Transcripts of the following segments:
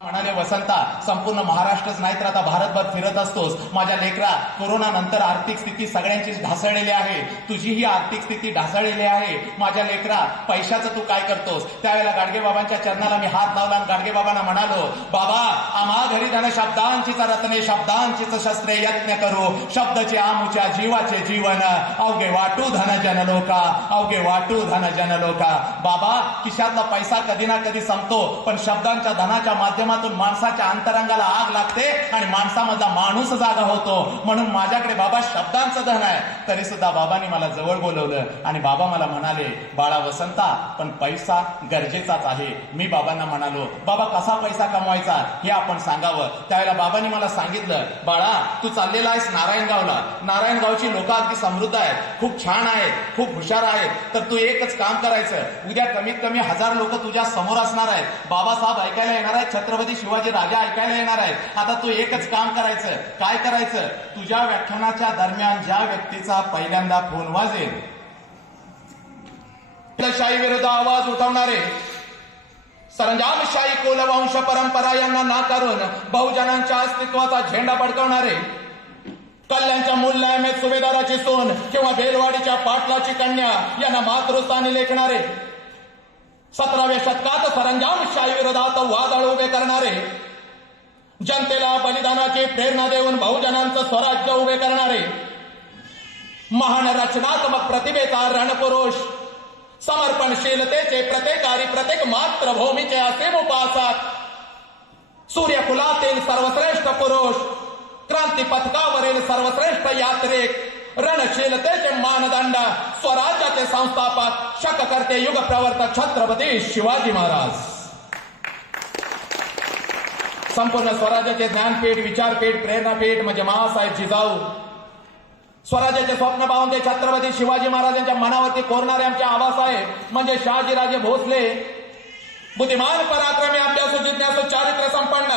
म्हणाले, वसंता, संपूर्ण महाराष्ट्रच नाही तर आता भारतभर फिरत असतोस. माझ्या लेकरा, कोरोना नंतर आर्थिक स्थिती सगळ्यांची ढासळलेली आहे, तुझीही आर्थिक स्थिती ढासळलेली आहे. माझ्या लेकरा, पैशाचं तू काय करतोस? त्यावेळेला गाडगेबाबांच्या चरणाला मी हात लावला आणि गाडगेबाबांना म्हणालो, बाबा, आम्हा घरी धन शब्दांचीच रत्ने, शब्दांचीच शस्त्रे यत्न करू. शब्दचे आमुच्या जीवाचे जीवन, अवघे वाटू धन जनलोका, अवघे वाटू धन जनलोका. बाबा, खिशातला पैसा कधी ना कधी संपतो, पण शब्दांच्या धनाच्या माध्यमातून माणसाच्या अंतरंगाला आग लागते आणि माणसामधला माणूस जागा होतो. म्हणून माझ्याकडे बाबा शब्दांचं धन आहे. तरी सुद्धा बाबांनी मला जवळ बोलवलं आणि बाबा मला म्हणाले, बाळा वसंता, पण पैसा गरजेचाच आहे. मी बाबांना म्हणालो, बाबा, कसा पैसा कमवायचा हे आपण सांगावं. त्यावेळेला बाबांनी मला सांगितलं, बाळा, तू चाललेला आहेस नारायणगावला. नारायणगावची लोक अगदी समृद्ध आहेत, खूप छान आहेत, खूप हुशार आहेत. तर तू एकच काम करायचं, उद्या कमीत कमी 1000 लोक तुझ्या समोर असणार आहेत. बाबासाहेब ऐकायला येणार आहेत, छत्रपती शिवाजी राजा ऐकायला येणार आहेत. आता तू एकच काम करायचं. काय करायचं? तुझ्या व्याख्यानाच्या दरम्यान ज्या व्यक्तीचा पहिल्यांदा फोन वाजेल, शाही विरुद्ध आवाज उठवणारे, सरंजामशाही कुलवंश परंपरा यांना नाकारून बहुजनांच्या अस्तित्वाचा झेंडा फडकवणारे, कल्याणच्या मूल्यामेत सुभेदाराची सोन किंवा बेलवाडीच्या पाटलाची कन्या यांना मातृस्थानी लेखणारे, 17व्या शतकात सरंजामशाही विरोधात वादळ उभे करणारे, जनतेला बलिदानाची प्रेरणा देऊन बहुजनांचं स्वराज्य उभे करणारे, महान रचनात्मक प्रतिभेचा रणपुरुष, समर्पणशीलतेचे प्रत्येकारी, प्रत्येक मातृभूमीचे असीम उपासक, सूर्यकुलातील सर्वश्रेष्ठ पुरुष, क्रांती पथकावरील सर्वश्रेष्ठ यात्रिक, रणशीलतेचे मानदंड, स्वराज्याचे संस्थापक, शककर्ते, युग प्रवर्तक छत्रपती शिवाजी महाराज. संपूर्ण स्वराज्याचे ज्ञानपीठ, विचारपीठ, प्रेरणापीठ म्हणजे माँसाहेब जिजाऊ. स्वराज्याचे स्वप्न पाहून ते छत्रपती शिवाजी महाराजांच्या मनावरती कोरणारे आमचे आबासाहेब म्हणजे शहाजीराजे भोसले. बुद्धिमान, पराक्रमी, अभ्यासू, जिज्ञासू, चारित्र्य संपन्न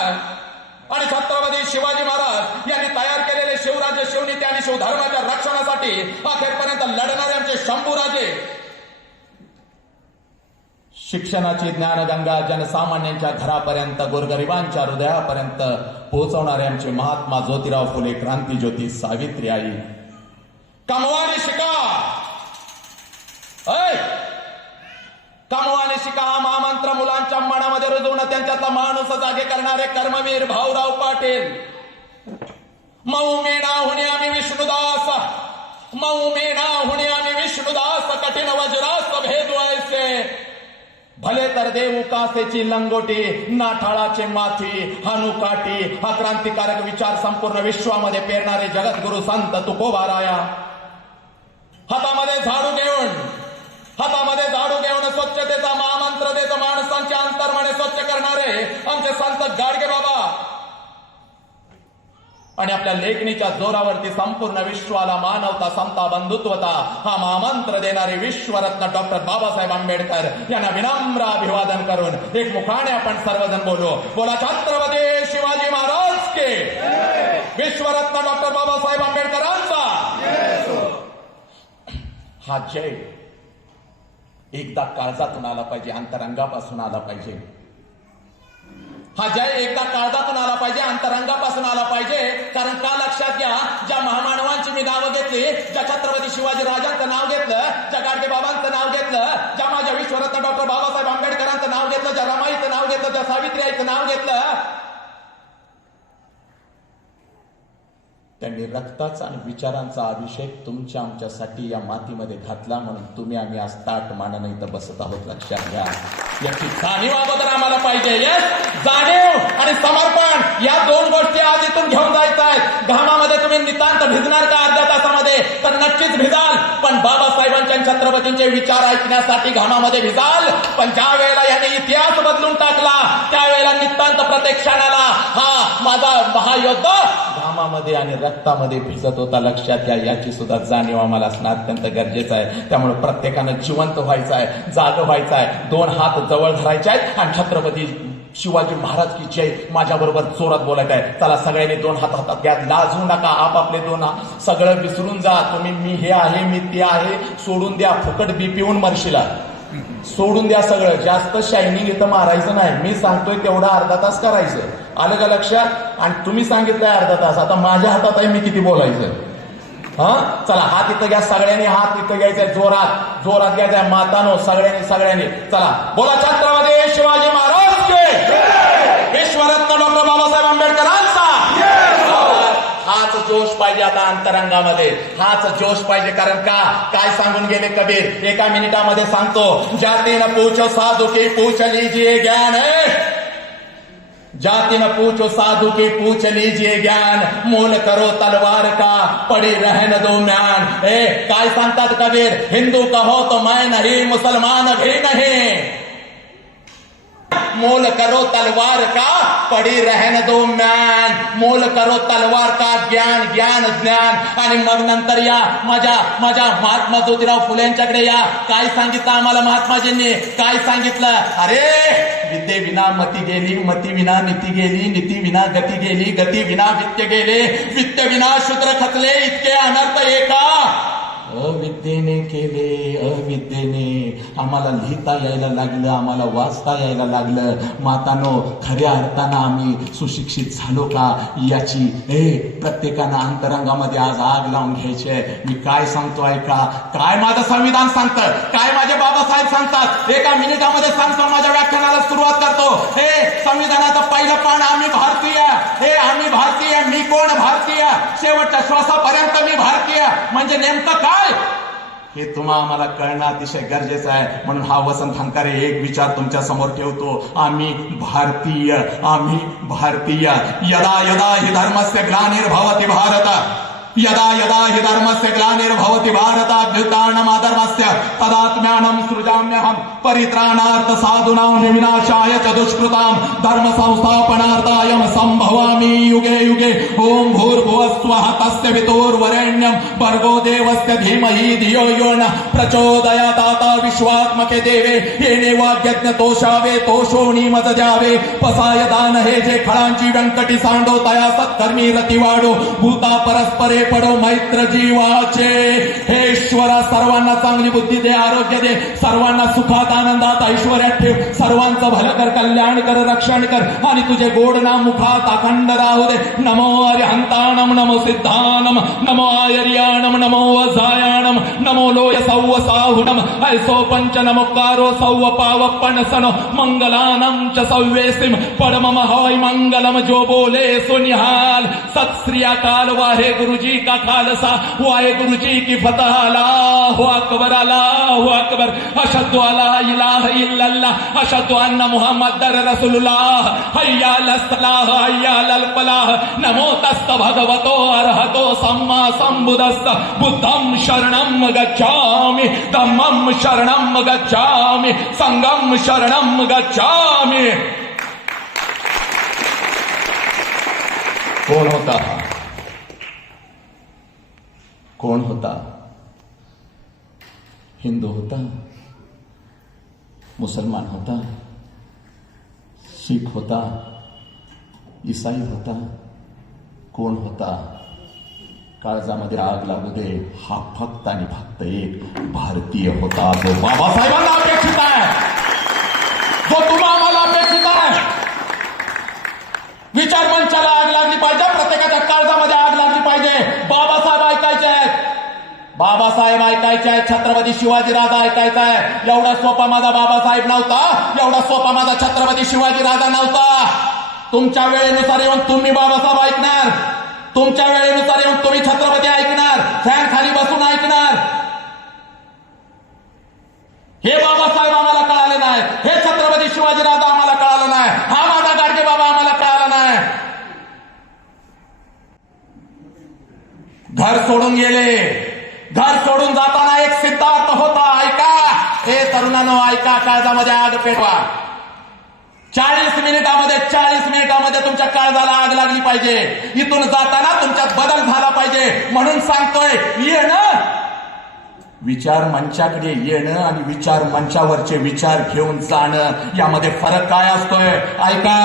आणि छत्रपती शिवाजी महाराज यांनी तयार केलेले शिवराज्य, शिवनीती आणि शिवधर्माच्या रक्षणासाठी अखेरपर्यंत लढणारे आमचे शंभूराजे. शिक्षणाची ज्ञानगंगा जनसामान्यांच्या घरापर्यंत, गोरगरिबांच्या हृदयापर्यंत पोहोचवणारे आमचे महात्मा ज्योतिराव फुले, क्रांतीज्योती सावित्रीबाई. कमवाने शिका, कमवाने शिका हा महामंत्र मुलांच्या मनामध्ये रुजवणं, त्यांच्यातला माणूस जागे करणारे कर्मवीर भाऊराव पाटील. मऊ मेणा होणे आम्ही विष्णुदास, मऊ मेणा होणे आम्ही विष्णुदास, कठीण वज्रास भेद व्हायचे, भले तर देऊ कासेची लंगोटी, नाठाळाचे माथी हनुकाठी. हा क्रांतिकारक विचार संपूर्ण विश्वामध्ये पेरणारे जगद्गुरु संत तुकोबाराया. हातामध्ये झाडू घेऊन, हातामध्ये झाडू घेऊन स्वच्छतेचा महामंत्र देत माणसांचे अंतर्मने स्वच्छ करणारे आमचे संत गाडगे बाबा. आणि आपल्या लेखणीच्या जोरावरती संपूर्ण विश्वाला मानवता, समता, बंधुत्वता हा महामंत्र देणारे विश्वरत्न डॉक्टर बाबासाहेब आंबेडकर यांना विनम्र अभिवादन करून एक मुखाने आपण सर्वजण बोलू. बोला छत्रपती शिवाजी महाराज के, विश्वरत्न डॉक्टर बाबासाहेब आंबेडकरांचा हा जय एकदा काळजातून आला पाहिजे, अंतरंगापासून आला पाहिजे. हा जय एकदा काळजातून आला पाहिजे, अंतरंगापासून आला पाहिजे. कारण का लक्षात घ्या, ज्या महामानवांची मी नावं घेतली, ज्या छत्रपती शिवाजी राजांचं नाव घेतलं, ज्या गाडगे बाबांचं नाव घेतलं, ज्या माझ्या विश्वरत्न डॉक्टर बाबासाहेब आंबेडकरांचं नाव घेतलं, ज्या रमाईचं नाव घेतलं, ज्या सावित्रीबाईचं नाव घेतलं, त्यांनी रक्ताचा आणि विचारांचा अभिषेक तुमच्या आमच्यासाठी या मातीमध्ये घातला. म्हणून तुम्ही आम्ही आज ताट मानानं इथं बसत आहोत. लक्षात घ्या, याची जाणीव अगोदर आम्हाला पाहिजे. यस, जाणीव आणि समर्पण या दोन गोष्टी आज इथून घेऊन जायचं आहेत. घामामध्ये तुम्ही नितांत भिजणार का अर्ध्या तासामध्ये? तर नक्कीच भिजाल, पण बाबासाहेबांच्या छत्रपतींचे विचार ऐकण्यासाठी घामामध्ये भिजाल. पण ज्या वेळेला यांनी इतिहास बदलून टाकला, त्यावेळेला नितांत प्रत्येक क्षणाला हा माझा महायोद्धा घामामध्ये आणि रक्तामध्ये भिजत होता. लक्षात घ्या, याची सुद्धा जाणीव आम्हाला असणं अत्यंत गरजेचं आहे. त्यामुळे प्रत्येकानं जिवंत व्हायचं आहे, जाग व्हायचं आहे, दोन हात जवळ धरायचे आहेत आणि छत्रपती शिवाजी महाराज की जय माझ्या बरोबर जोरात बोलत आहे. चला सगळ्यांनी दोन हात हातात घ्या, लाजू नका, आपापले दोन हात सगळं विसरून जा. तुम्ही मी हे आहे, मी ते आहे सोडून द्या, फुकट बी पिऊन मरशिला. सोडून द्या सगळं. जास्त शायनिंग इथं मारायचं नाही. मी सांगतोय तेवढा अर्धा तास करायचं. आलं का लक्षात? आणि तुम्ही सांगितलंय अर्धा तास. आता माझ्या हातात आहे मी किती बोलायचं. हा चला, हात इथं घ्या सगळ्यांनी. हात इथं घ्यायचंय, जोरात जोरात घ्यायचंय. मातानो सगळ्यांनी चला बोला, छत्रपती शिवाजी महाराज के विश्वरत्न डॉक्टर बाबासाहेब आंबेडकरांचा. हाच जोश पाहिजे आता अंतरंगामध्ये, हाच जोश पाहिजे. कारण का काय सांगून गेले कबीर, एका मिनिटामध्ये सांगतो. जाती न पूछो साधू की पूछ लीजिए ज्ञान, जाति न पूछो साधु की पूछ लीजिए ज्ञान, मोल करो तलवार का पड़ी रहन दो म्यान. काय सांगतात कबीर, हिंदू कहो तो मैं नहीं, मुसलमान भी नहीं, मोल करो तलवार का पड़ी रहन दो म्यान. मोल करो तलवार का ज्ञान ज्ञान. आणि मग नंतर या माझ्या महात्मा ज्योतिराव फुलेंच्याकडे या. काय सांगितलं आम्हाला महात्माजींनी, काय सांगितलं? अरे विद्ये विना मती गेली, मती विना नीती गेली, नीती विना गती गेली, गती विना वित्त गेले, वित्त विना शूद्र खचले, इतके अनर्थ एका अविद्येने केले. अविद्येने आम्हाला लिहिता यायला लागलं, आम्हाला वाचता यायला लागलं. मातानो, खऱ्या अर्थानं आम्ही सुशिक्षित झालो का याची प्रत्येकानं अंतरंगामध्ये आज आग लावून घ्यायची आहे. मी काय सांगतो ऐका, काय माझं संविधान सांगतं, काय माझे बाबासाहेब सांगतात. एका मिनिटामध्ये सांगतो, माझ्या व्याख्यानाला सुरुवात करतो. हे संविधानाचं पहिलं पान, आम्ही भारतीय. आम्ही भारतीय. मी कोण? भारतीय. शेवटच्या श्वासापर्यंत मी भारतीय. म्हणजे नेमकं काय हे आम्हाला कळणं अतिशय गरजेचं आहे. म्हणून हा वसंत हंकारे एक विचार तुमच्या समोर ठेवतो. आम्ही भारतीय. यदा यदा हि धर्मस्य ग्लानिर्भवति भारत, यदा यदा हि धर्मस्य ग्लानिर्भवति भारत, अभ्युत्थानमधर्मस्य तदात्म्यानं सृजाम्यहं, परित्राणार्थ साधूनां विनाशाय च दुष्कृतां, धर्म संस्थापनार्थाय संभवामि युगे युगे. ओम भूर्भुवस्वः तस्य वितुर्वरेण्यं भर्गो देवस्य धीमहि धियो यो नः प्रचोदयात्. विश्वात्मके देवे येणे वाग्यज्ञ तोषावे, तोषोणी मज द्यावे. पसाय दान हे जे खळांची व्यंकटी सांडो, तया सत्कर्मी रती वाढो. भूता परस्परे पडो मैत्र जीवाचे. हे ईश्वरा, सर्वांना चांगली बुद्धी दे, आरोग्य दे, सर्वांना सुखात आनंदात ऐश्वर्यात ठेव. सर्वांचं भलं कर, कल्याण कर, रक्षण कर. आणि तुझे गोड नाम मुखात अखंड राहू दे. नमो अरिहंताणम, नमो सिद्धानम, नमो आयर्याणम, नमो वजायाणम, नमो लोय सौव साहुणम, ऐसो पंच नमोकारो सौव पावप्पण सनो, मंगलानम च सव्वेसिम परम होय मंगलम. जो बोले सुनिहाल. सत श्री अकाल, वाहे गुरुजी का खालसा, वाहे गुरुजी की फतह. अल्लाहु अकबर, अल्लाहु अकबर. अशहदु अला इलाहा इल्लल्लाह, अशहदु अन्ना मुहम्मदर रसूलुल्लाह. हय्या अलस सलाह, हय्या अलल फलाह. नमो तस्त भगवतो अरहतो सम्मा संबुद्धस्स. बुद्धं शरणं गच्छामि, धम्मं शरणं गच्छामि, संघं शरणं गच्छामि. कोण होता? कोण होता? हिंदू होता, मुसलमान होता, शीख होता, ईसाई होता, कोण होता? काळजामध्ये आग लागू दे. हा फक्त आणि फक्त एक भारतीय होता, जो बाबासाहेबांना अपेक्षित आहे, जो तुम्हा आम्हाला अपेक्षित आहे. विचार मंचाला आग लागली पाहिजे, प्रत्येकाच्या काळजामध्ये आग लागली पाहिजे. बाबासाहेब ऐकायचे आहेत, बाबासाहेब ऐकायचे आहेत, छत्रपती शिवाजी राजा ऐकायचा आहे. एवढा सोपा माझा बाबासाहेब नव्हता, एवढा सोपा माझा छत्रपती शिवाजी राजा नव्हता. तुमच्या वेळेनुसार येऊन तुम्ही बाबासाहेब ऐकणार, तुमच्या वेळेनुसार येऊन तुम्ही छत्रपती ऐकणार, फॅन खाली बसून ऐकणार. हे बाबासाहेब आम्हाला कळाले नाही, हे छत्रपती शिवाजी राजा आम्हाला कळालं नाही, हा माझा गाडगे बाबा आम्हाला कळाला नाही. घर सोडून गेले. घर सोडून जाताना एक सिद्धार्थ होता. ऐका हे तरुणांनो, ऐका, काळजामध्ये आग पेटवा. 40 मिनिटामध्ये तुमच्या काळजाला आग लागली पाहिजे. इथून जाताना तुमच्यात बदल झाला पाहिजे. म्हणून सांगतोय, येणं विचार मंचाकडे येणं आणि विचार मंचावरचे विचार घेऊन जाणं, यामध्ये फरक काय असतोय? ऐका,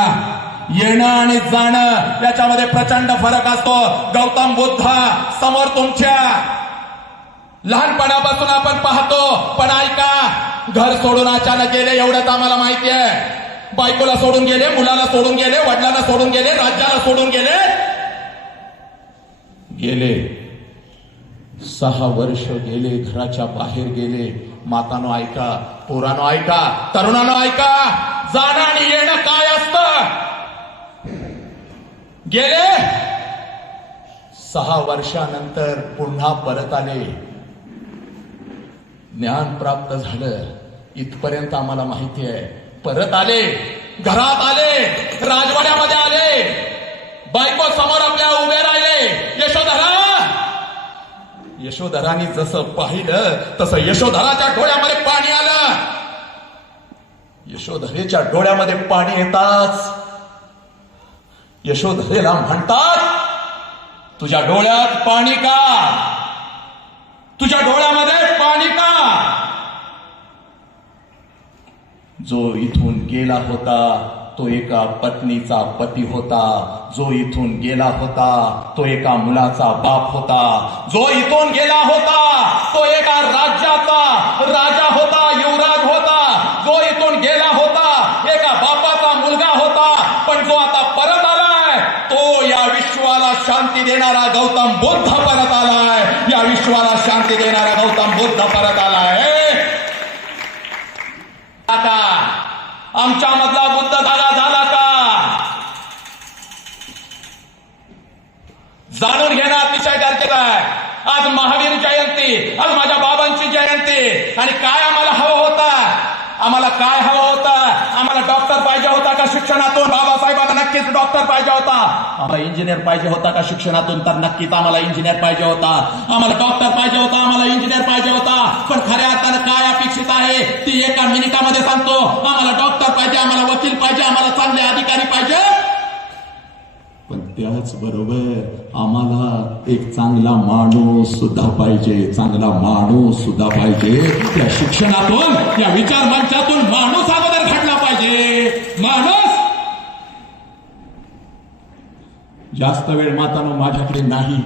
येणं आणि जाणं याच्यामध्ये प्रचंड फरक असतो. गौतम बुद्ध समोर तुमच्या लहानपणापासून आपण पाहतो, पण ऐका, घर सोडून अचानक गेले एवढंच आम्हाला माहिती आहे. बायकोला सोडून गेले, मुलाला सोडून गेले, वडिलांना सोडून गेले, राज्याला सोडून गेले. 6 वर्ष गेले, घराच्या बाहेर गेले. मातानो ऐका, पोरानो ऐका, तरुणानो ऐका, जाणं आणि येणं काय असतं. गेले 6 वर्षानंतर पुन्हा परत आले. ज्ञान प्राप्त झालं इथपर्यंत आम्हाला माहिती आहे. परत आले, घरात आले, राजवाड्यामध्ये आले. बायको समोर आपल्या उभे राहिले. यशोधरानी जसं पाहिलं तसं यशोधराच्या डोळ्यामध्ये पाणी आलं. यशोधरेच्या डोळ्यामध्ये पाणी येताच यशोधरेला म्हणतात, तुझ्या डोळ्यात पाणी का? तुझ्या डोळ्यामध्ये पाणी का? जो इथून गेला होता तो एका पत्नीचा पती होता. जो इथून गेला होता तो एका मुलाचा बाप होता. जो इथून गेला होता तो एका राज्याचा राजा होता, युवराज होता. जो इथून गेला होता एका बापाचा मुलगा होता. पण जो आता परत आलाय तो या विश्वाला शांती देणारा गौतम बुद्ध परत आलाय. या विश्वाला शांती देणारा गौतम बुद्ध परत आलाय. आता आमच्या मधला बुद्ध जागा झाला का? जाणून घेणं अतिशय गरजेचं आहे. आज महावीर जयंती, आज माझ्या बाबांची जयंती. आणि काय आम्हाला हवं होतं? आम्हाला काय हवं होतं? आम्हाला डॉक्टर पाहिजे होता का शिक्षणातून? बाबासाहेबांना नक्कीच डॉक्टर पाहिजे होता. आम्हाला इंजिनियर पाहिजे होता का शिक्षणातून? तर नक्कीच आम्हाला इंजिनियर पाहिजे होता. आम्हाला डॉक्टर पाहिजे होता, आम्हाला इंजिनियर पाहिजे होता. पण खऱ्या अर्थानं काय अपेक्षित आहे ती एका मिनिटामध्ये सांगतो. आम्हाला डॉक्टर पाहिजे, आम्हाला वकील पाहिजे, आम्हाला चांगले अधिकारी पाहिजे. पण त्याचबरोबर आम्हाला एक चांगला माणूस सुद्धा पाहिजे. चांगला माणूस सुद्धा पाहिजे. या शिक्षणातून, या विचार मंचातून माणूस अगोदर घडला पाहिजे. माणूस. जास्त वेळ मातानो माझ्याकडे नाही.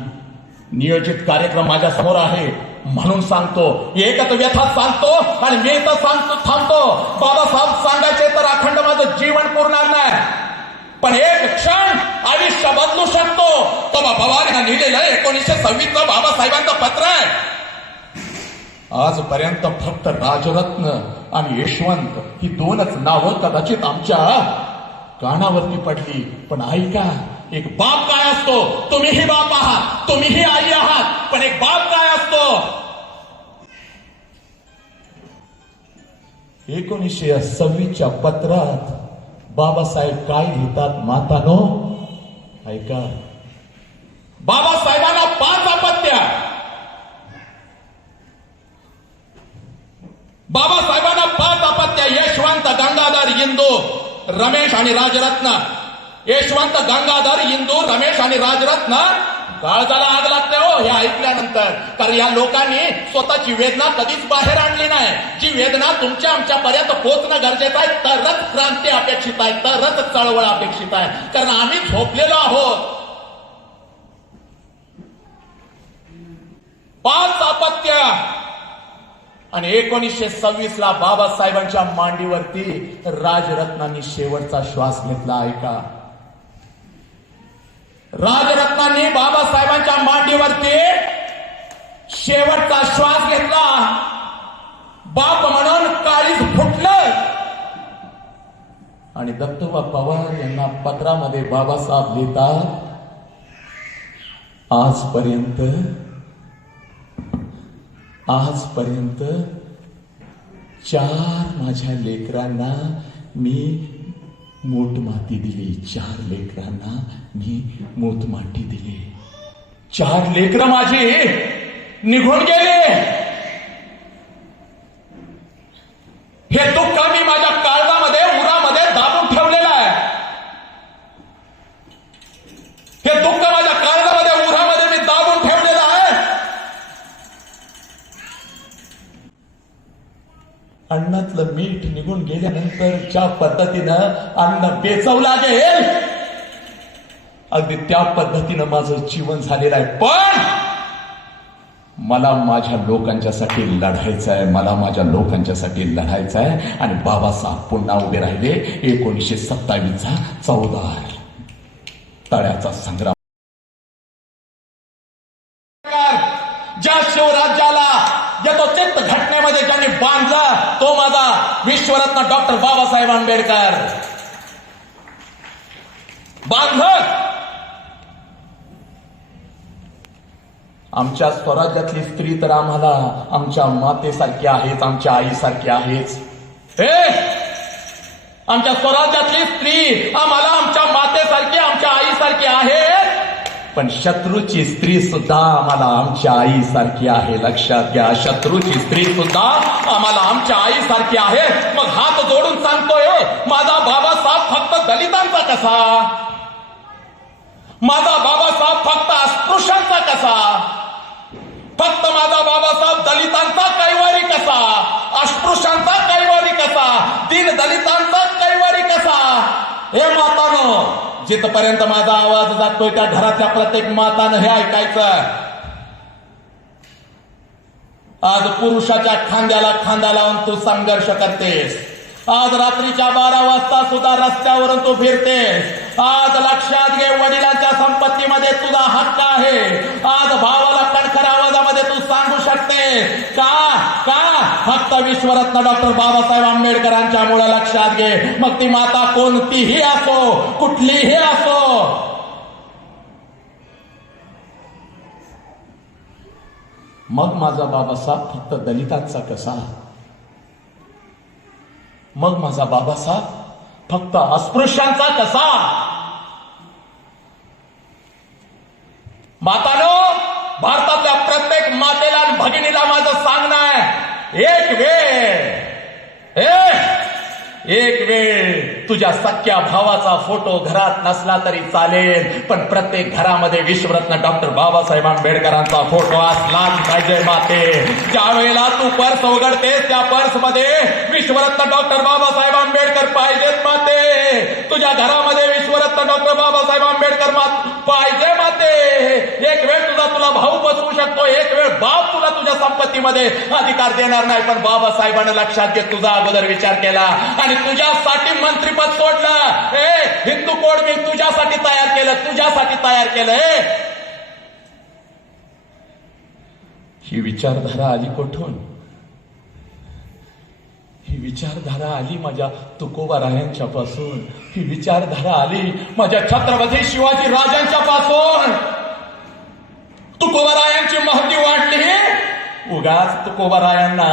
नियोजित कार्यक्रम माझ्या समोर आहे म्हणून सांगतो. एकच व्यथा सांगतो आणि मी तर सांगतो थांबतो. बाबासाहेब सांगायचे तर अखंड माझं जीवन पुरणार नाही. पण एक क्षण आयुष्य बदलू शकतो. तो पवारांना लिहिलेलं 1926 बाबासाहेबांचं पत्र आहे. आजपर्यंत फक्त राजरत्न आणि यशवंत ही 2च नावं कदाचित आमच्या कानावरती पडली. पण ऐका, एक बाप काय असतो? तुम्हीही बाप आहात, तुम्हीही आई आहात. पण एक बाप काय असतो? 1926च्या पत्रात बाबासाहेब काय लिहितात मातानो? ऐका. बाबासाहेबांना 5 अपत्य. बाबासाहेबांना 5 अपत्य. यशवंत, गंगाधर, इंदू, रमेश आणि राजरत्न. यशवंत, गंगाधर, इंदू, रमेश आणि राजरत्न. काळजाला आग लागते हो हे ऐकल्यानंतर. कारण या लोकांनी स्वतःची वेदना कधीच बाहेर आणली नाही. जी वेदना तुमच्या आमच्यापर्यंत पोहोचणं गरजेचं आहे. तरच क्रांती अपेक्षित आहे, तरच चळवळ अपेक्षित आहे. कारण आम्ही झोपलेलो आहोत. 5 अपत्य. आणि 1926ला बाबासाहेबांच्या मांडीवरती राजरत्नांनी शेवटचा श्वास घेतला. ऐका. राजरत्नांनी बाबासाहेबांच्या मांडीवरती शेवटचा श्वास घेतला. बाप म्हणून काळीज फुटलं. आणि दत्तोबा पवार यांना पत्रामध्ये बाबासाहेब लिहितात, आजपर्यंत 4 माझ्या लेकरांना मी मूठ माती दिली. 4 लेकरांना मी मूठ माती दिली. 4 लेकरं माझी निघून गेले. हे दुःख मी माझ्या काळजामध्ये, उरामध्ये दाबून ठेवलेलं आहे. हे दुःख माझ्या काळजामध्ये, उरामध्ये मी दाबून ठेवलेलं आहे. अन्नातलं मीठ निघून गेल्यानंतर ज्या पद्धतीनं अन्न बेचव लागेल, अगदी त्या पद्धतीनं माझं जीवन झालेलं आहे. पण मला माझ्या लोकांच्यासाठी लढायचं आहे, मला माझ्या लोकांच्यासाठी लढायचं आहे. आणि बाबासाहेब पुन्हा उभे राहिले 1927चा 14 तळ्याचा संग्राम. ज्या शिवराज्याला यथोचित घटनेमध्ये ज्यांनी बांधला तो माझा विश्वरत्न डॉक्टर बाबासाहेब आंबेडकर. बांधलं आमच्या स्वराज्यातली स्त्री तर आम्हाला आमच्या मातेसारखी आहेच, आमच्या आईसारखी आहेच. आमच्या स्वराज्यातली स्त्री आम्हाला आमच्या मातेसारखी आमच्या आईसारखी आहे, पण शत्रूची स्त्री सुद्धा आम्हाला आमच्या आईसारखी आहे. लक्षात घ्या, शत्रूची स्त्री सुद्धा आम्हाला आमच्या आईसारखी आहे. मग हात जोडून सांगतोय, माझा बाबासाहेब फक्त दलितांचा कसा, माझा बाबासाहेब फक्त अस्पृश्यांचा कसा, फक्त माझा बाबासाहेब दलितांचा कैवारी कसा, अस्पृश्यांचा कैवारी कसा, दीन दलितांचा कैवारी कसा. हे मातानो, जिथपर्यंत माझा आवाज जातोय त्या घरातल्या प्रत्येक मातानं हे ऐकायचं. आज पुरुषाच्या खांद्याला खांदा लावून तू संघर्ष करतेस. आज रात्रीच्या 12 वाजता सुद्धा रस्त्यावरून तू फिरतेस. आज लक्षात घे, वडिलांच्या संपत्तीमध्ये तुझा हक्क आहे. आज भावाला कणखर आवाजामध्ये तू सांगू शकते का फक्त विश्वरत्न डॉक्टर बाबासाहेब आंबेडकरांच्या मुळे. लक्षात घे, मग ती माता कोणतीही असो, कुठलीही असो. मग माझा बाबासाहेब फक्त दलितांचा कसा, मग माझा बाबासाहेब फक्त अस्पृश्यांचा कसा. मातानो, भारतातल्या प्रत्येक मातेला आणि भगिनीला माझं सांगणं आहे, एक वेळ तुझ्या सख्या भावाचा फोटो घरात नसला तरी चालेल, पण प्रत्येक घरामध्ये विश्वरत्न डॉक्टर बाबासाहेब आंबेडकरांचा फोटो असलाच पाहिजे. माते, ज्या वेळेला तू पर्स उघडतेस त्या पर्समध्ये विश्वरत्न डॉक्टर बाबासाहेब आंबेडकर पाहिजेत. माते, तुझ्या घरामध्ये विश्वरत्न डॉक्टर बाबासाहेब आंबेडकर पाहिजे. माते, एक वेळ तुला भाऊ बसवू शकतो, एक वेळ बाप तुला तुझ्या संपत्तीमध्ये अधिकार देणार नाही, पण बाबासाहेबांना लक्षात घे, तुझा अगोदर विचार केला आणि तुझ्यासाठी मंत्रिपद सोडलं. हिंदू कोड बिल तुझ्यासाठी तयार केलं, तुझ्यासाठी तयार केलं. ही विचारधारा आली कुठून? ही विचारधारा आली माझ्या तुकोबारायांच्या पासून. ही विचारधारा आली माझ्या छत्रपती शिवाजी राजांच्या पासून. तुकोबारायांची महती वाढली. उगाच तुकोबारायांना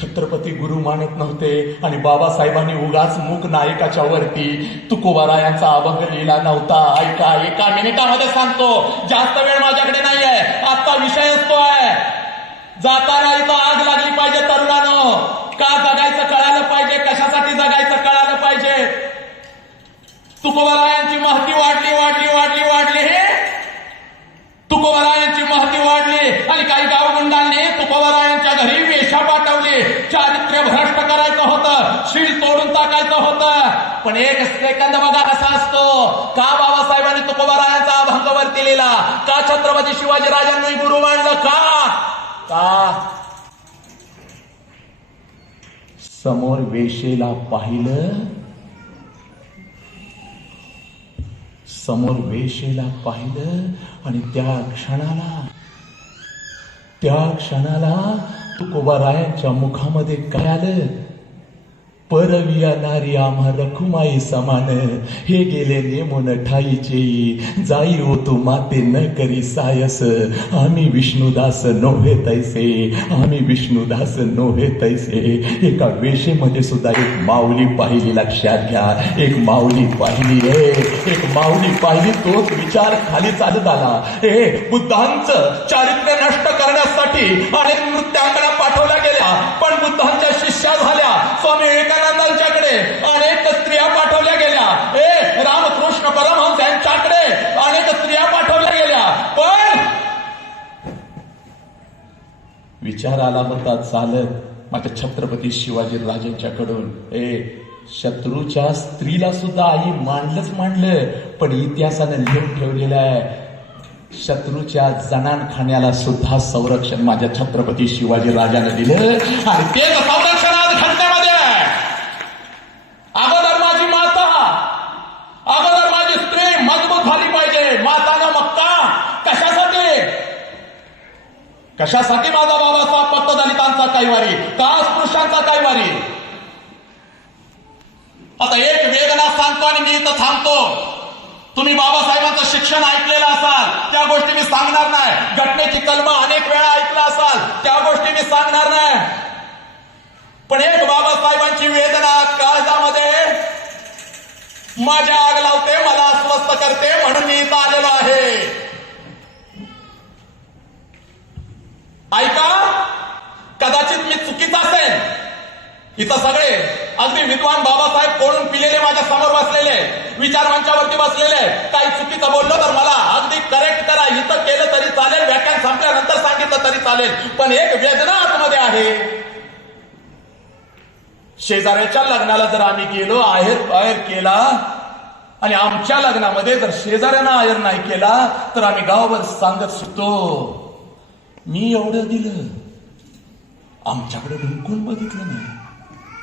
छत्रपती गुरु मानत नव्हते आणि बाबासाहेबांनी उगाच मूक नायकाच्या वरती तुकोबारायांचा अभंग लिहिला नव्हता. ऐका, एका मिनिटामध्ये सांगतो, जास्त वेळ माझ्याकडे नाहीये. आजचा विषय असतो आहे, जाताना इथं आग लागली पाहिजे. तरुणांनो, का जगायचं कळालं पाहिजे, कशासाठी जगायचं कळालं पाहिजे. तुकोबारायांची महती वाढली वाढली वाढली वाढली तुकोबारायांची महती वाढली आणि काही गावगुंडांनी तुकोबारायांच्या घरी वेशा पाठवली. चारित्र्य भ्रष्ट करायचं होतं, शील तोडून टाकायचं होतं. पण एक सेकंद बघा कसा असतो. का बाबासाहेबांनी तुकोबारायांचा अभंग वरती लिहिला, का छत्रपती शिवाजी राजांनी गुरु मानलं, का समोर वेशेला पाहिलं, समोर वेशेला पाहिलं आणि त्या क्षणाला तुकोबारायांच्या मुखामध्ये काय आलं? परविया नारी आम्हा रखुमाई समान, हे गेले नेमून ठाईचे, जाई हो तू माते न करी सायस, आम्ही विष्णुदास नव्हे तैसे, आम्ही विष्णुदास नव्हे तैसे. एका वेशेमध्ये सुद्धा एक माऊली पाहिली. लक्षात घ्या, एक माऊली पाहिली आहे, एक माऊली पाहिली. तोच विचार खाली चालत आला. बुद्धांचं चारित्र्य नष्ट करण्यासाठी अनेक नृत्यांगना पाठवल्या गेल्या, पण बुद्धांच्या शिष्या झाल्या. स्वामी विवेकानंदांच्याकडे अनेक स्त्रिया पाठवल्या गेल्या. रामकृष्ण परमहंस यांच्याकडे अनेक स्त्रिया पाठवल्या गेल्या. पण विचार आला होता चालत माझ्या छत्रपती शिवाजी राजांच्याकडून, शत्रूच्या स्त्रीला सुद्धा आई मानलंच मानलं, पण इतिहासानं लिहून ठेवलेलं आहे, शत्रूच्या जनानखान्याला सुद्धा संरक्षण माझ्या छत्रपती शिवाजी राजाने दिलं आणि तेच संरक्षण आज घटनेमध्ये आहे. अगोदर माझी माता, अगोदर माझी स्त्री मजबूत झाली पाहिजे. मातानं मक्का कशासाठी, कशासाठी माझा बाबासाहेब फक्त दलितांचा कैवारी का अस्पृश्यांचा कैवारी. आता एक वेदना सांगतो आणि मी इथं थांबतो. तुम्ही बाबासाहेबांचं शिक्षण ऐकलेलं असाल, त्या गोष्टी मी सांगणार नाही. घटनेची कलमा अनेक वेळा ऐकला असाल, त्या गोष्टी मी सांगणार नाही. पण एक बाबासाहेबांची वेदना काळजामध्ये माझ्या आग लावते, मला अस्वस्थ करते, म्हणून मी इथं आलेलो आहे. ऐका, कदाचित मी चुकीचा असेल. इथं सगळे अगदी विद्वान बाबासाहेब कोणून पिलेले माझ्या समोर बसलेले, विचार मंचावरती बसलेले. काही चुकीचं बोललो तर मला अगदी करेक्ट करा. इथं केलं तरी चालेल, व्याख्यान संपल्यानंतर सांगितलं तरी चालेल. पण एक वेदना आतमध्ये आहे. शेजाऱ्याच्या लग्नाला जर आम्ही गेलो, आहेर केला आणि आमच्या लग्नामध्ये जर शेजाऱ्यानं आहेर नाही केला तर आम्ही गावभर सांगत सुटतो, मी एवढं दिलं, आमच्याकडे ढुंकून बघितलं नाही.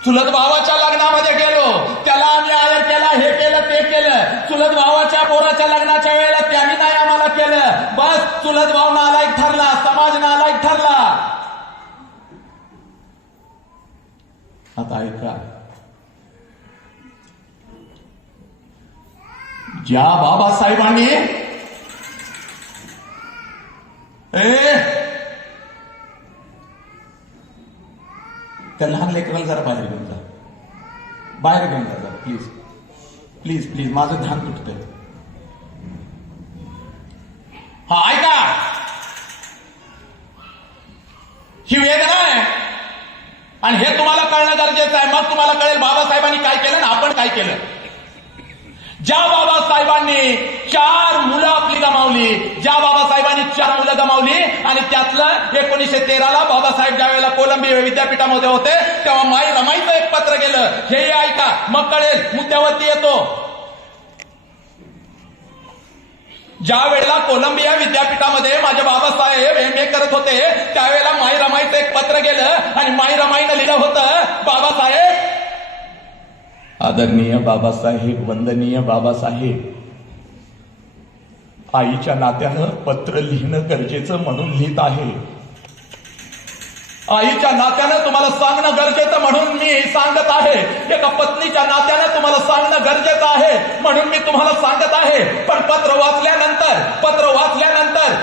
चुलत भावाच्या लग्नामध्ये गेलो, त्याला आम्ही आयर केला, हे केलं ते केलं. चुलत भावाच्या पोराच्या लग्नाच्या वेळेला त्यांनी नाही आम्हाला केलं. बस चुलत भाव नालायक ठरला, समाज नालायक ठरला. आता ऐका, ज्या बाबासाहेबांनी त्या लहान लेकराला जरा बाहेर घेऊन जा, बाहेर घेऊन जा जरा प्लीज प्लीज प्लीज, माझं ध्यान तुटतंय. हा ऐका, ही वेदना आहे आणि हे तुम्हाला कळणं गरजेचं आहे. मग तुम्हाला कळेल बाबासाहेबांनी काय केलं आणि आपण काय केलं. ज्या बाबासाहेबांनी 4 मुलं आपली गमावली, ज्या बाबासाहेबांनी 4 मुलं गमावली आणि त्यातलं 1913ला बाबासाहेब ज्या वेळेला कोलंबिया विद्यापीठामध्ये होते तेव्हा माई रमाईचं एक पत्र गेलं. हे ऐका, मग कळेल, मुद्द्यावरती येतो. ज्या वेळेला कोलंबिया विद्यापीठामध्ये माझे बाबासाहेब MA करत होते त्यावेळेला माई रमाईचं एक पत्र गेलं आणि माई रमाईनं लिहिलं होतं, बाबासाहेब, आदरणीय बाबासाहेब, वंदनीय बाबासाहेब, आईच्या नात्यानं पत्र लिहिणं गरजेचं म्हणून लिहित आहे. आईच्या नात्यानं तुम्हाला सांगणं गरजेचं म्हणून मी सांगत आहे. एका पत्नीच्या नात्यानं तुम्हाला सांगणं गरजेचं आहे म्हणून मी तुम्हाला सांगत आहे. पण पत्र वाचल्यानंतर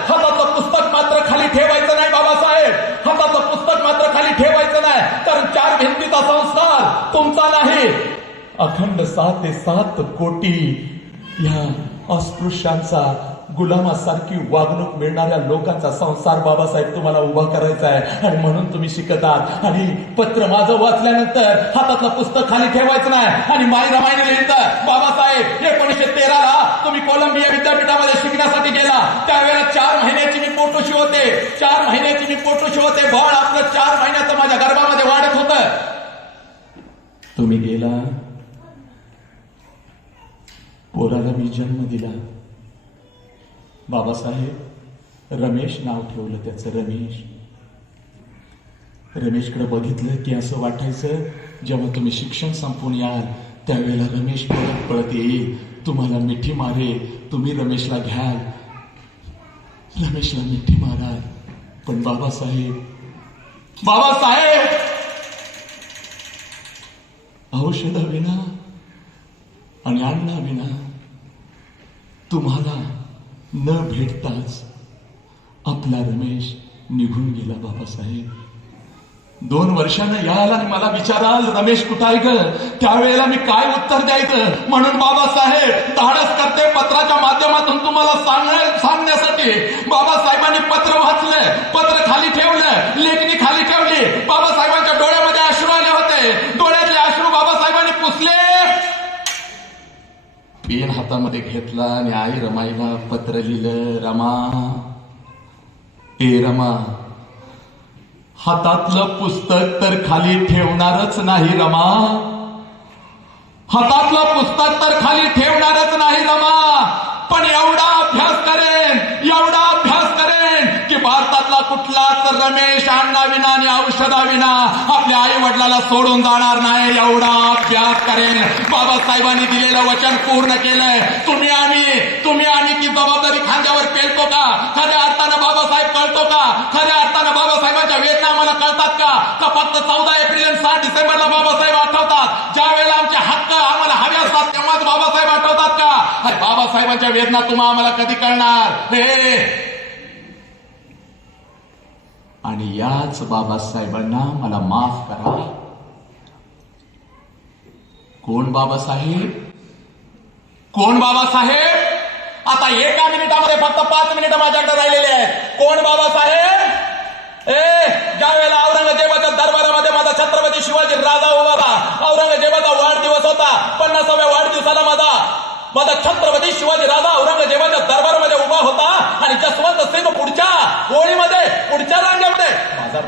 हाताचं पुस्तक मात्र खाली ठेवायचं नाही बाबासाहेब. हाताचं पुस्तक मात्र खाली ठेवायचं नाही. कारण 4 भिंतीचा संसार तुमचा नाही. अखंड 6 ते 7 कोटी या अस्पृश्यांचा, गुलामासारखी वागणूक मिळणाऱ्या लोकांचा संसार बाबासाहेब तुम्हाला उभा करायचा आहे आणि म्हणून तुम्ही शिकत आहात. आणि पत्र माझं वाचल्यानंतर हातातलं पुस्तक खाली ठेवायचं नाही. आणि माई रमाईने लिहिलं, बाबासाहेब, 1913ला तुम्ही कोलंबिया विद्यापीठामध्ये शिकण्यासाठी गेला, त्यावेळेला 4 महिन्याची मी पोटोशी होते. 4 महिन्याची मी पोटोशी होते. बाळ आपलं 4 महिन्याचं माझ्या गर्भामध्ये वाढत होतं. तुम्ही गेला, पोराला मी जन्म दिला. बाबासाहेब, रमेश नाव ठेवलं त्याचं, रमेश. रमेशकडे बघितलं की असं वाटायचं जेव्हा तुम्ही शिक्षण संपून याल त्यावेळेला रमेश पळत पळत येईल, तुम्हाला मिठी मारेल, तुम्ही रमेशला घ्याल, रमेशला मिठी माराल. पण बाबासाहेब औषधाविना आणि अन्नाविना तुम्हाला न भेटताच आपला रमेश निघून गेला. बाबासाहेब, 2 वर्षानं याल आणि मला विचाराल, रमेश कुठं आहे ग? त्यावेळेला मी काय उत्तर द्यायचं? म्हणून बाबासाहेब धाडस करते पत्राच्या माध्यमातून तुम्हाला सांगण्यासाठी. बाबासाहेबांनी पत्र वाचलं, पत्र खाली ठेवलं, लेखणी खाली ठेवली. बाबासाहेबांच्या डोळ्यामध्ये अश्रू आले होते. डोळ्यातले अश्रू बाबासाहेबांनी पुसले. पेन हातामध्ये घेतला आणि आई रमाईला पत्र लिहिलं, रमा, ए रमा, हातातलं पुस्तक तर खाली ठेवणारच नाही रमा. हातातलं पुस्तक तर खाली ठेवणारच नाही रमा. पण एवढा अभ्यास करेन, एवढा औषधाविना आपल्या आई वडिलाला सोडून जाणार नाही एवढा अभ्यास करेन. बाबासाहेबांनी दिलेलं वचन पूर्ण केलंय. तुम्ही आम्ही ती जबाबदारी खांद्यावर पेलतो का? खऱ्या अर्थानं बाबासाहेब कळतो का? खऱ्या अर्थानं बाबासाहेबांच्या वेदना आम्हाला कळतात का फक्त 14 एप्रिल आणि 7 डिसेंबरला बाबासाहेब आठवतात? ज्या वेळेला आमचे हक्क आम्हाला हवे असतात तेव्हाच बाबासाहेब आठवतात का? अरे बाबासाहेबांच्या वेदना तुम्हाला आम्हाला कधी कळणार? हे आणि याच बाबासाहेबांना मला माफ करा. कोण बाबासाहेब? कोण बाबासाहेब? आता एका मिनिटामध्ये फक्त 5 मिनिटं माझ्याकडे राहिलेले आहेत. कोण बाबासाहेब? ज्या वेळेला औरंगजेबाच्या दरबारामध्ये माझा छत्रपती शिवाजी राजा उभा होता, औरंगजेबाचा वाढदिवस होता, 50व्या वाढदिवसाला माझा छत्रपती शिवाजी राजा औरंगजेबाच्या दरबारामध्ये उभा होता आणि जसवंत सिंग पुढच्या ओळीमध्ये पुढच्या रांगेमध्ये माझा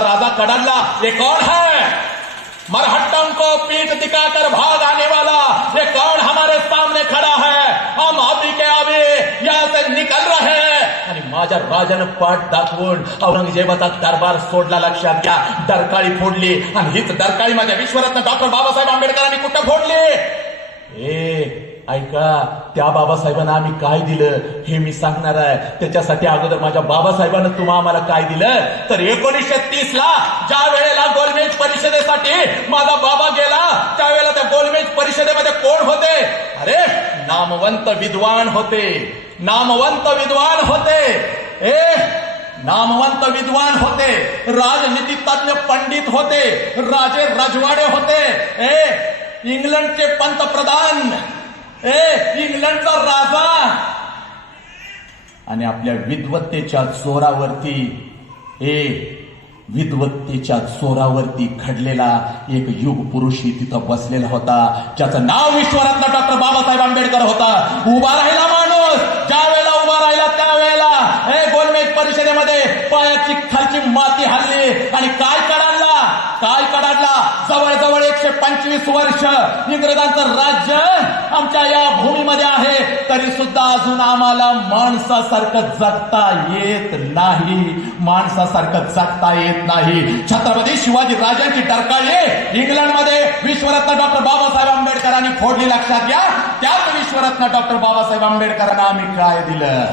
राजा कडाडला. ये कौन है? मरहट्टम को पीठ दिखाकर भाग आने वाला ये कौन हमारे सामने खड़ा है? हम अभी के अभी यहाँ से निकल रहे हैं. आणि माझ्या राजानं पाठ दाखवून औरंगजेबाचा दरबार सोडला. लक्षात घ्या, डरकाळी फोडली आणि हीच डरकाळी माझ्या विश्वरत्न डॉक्टर बाबासाहेब आंबेडकरांनी कुठं फोडली? ऐका, त्या बाबासाहेबांना आम्ही काय दिलं हे मी सांगणार आहे. त्याच्यासाठी अगोदर माझ्या बाबासाहेबांना तुम्हा आम्हाला काय दिलं तर 1930 ला ज्या वेळेला गोलमेज परिषदेसाठी माझा बाबा गेला त्यावेळेला त्या गोलमेज परिषदेमध्ये कोण होते? अरे नामवंत विद्वान होते. नामवंत विद्वान होते, राजनीती तज्ञ पंडित होते, राजे रजवाडे होते, इंग्लंडचे पंतप्रधान, इंग्लंडचा राजा. आणि आपल्या विद्वत्तेच्या जोरावरती घडलेला एक युग पुरुषी तिथं बसलेला होता, ज्याचं नाव विश्वरत्न डॉक्टर बाबासाहेब आंबेडकर होता. उभा राहिला माणूस, ज्या वेळेला उभा राहिला त्यावेळेला गोलमेज परिषदेमध्ये पायाची खालची माती हल्ली आणि काय कडाडला जवळजवळ 125 वर्ष इंग्रजांचं राज्य आमच्या या भूमीमध्ये आहे, तरी सुद्धा अजून आम्हाला माणसासारखं जगता येत नाही. छत्रपती शिवाजी राजांची डरकाळी इंग्लंडमध्ये विश्वरत्न डॉक्टर बाबासाहेब आंबेडकरांनी फोडली. लक्षात घ्या, त्याच विश्वरत्न डॉक्टर बाबासाहेब आंबेडकरांना आम्ही काय दिलं?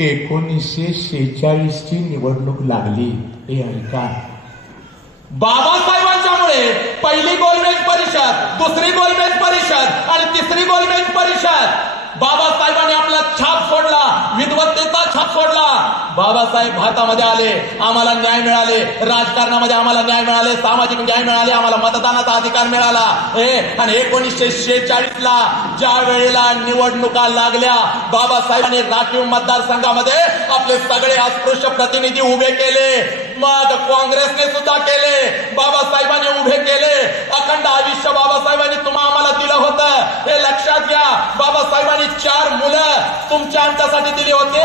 1946 ची निवडणूक लागली. हे ऐका, बाबासाहेबांच्यामुळे पहिली गोलमेज परिषद, दुसरी गोलमेज परिषद आणि तिसरी गोलमेज परिषद बाबासाहेबांनी आपला छाप सोडला, विद्वत्तेचा छाप सोडला. बाबासाहेब भारतामध्ये आले, आम्हाला न्याय मिळाले, राजकारणामध्ये आम्हाला न्याय मिळाले, सामाजिक न्याय मिळाले, आम्हाला मतदानाचा अधिकार मिळाला. आणि 1946 ला ज्या वेळेला निवडणुका लागल्या बाबासाहेबांनी राखीव मतदारसंघामध्ये आपले सगळे अस्पृश्य प्रतिनिधी उभे केले. मग काँग्रेसने सुद्धा केले, बाबासाहेबांनी उभे केले. अखंड आयुष्य बाबासाहेबांनी तुम्हा आम्हाला दिलं होतं, हे लक्षात घ्या. बाबासाहेबांनी 4 मुलं तुमच्या आमच्यासाठी दिली होते.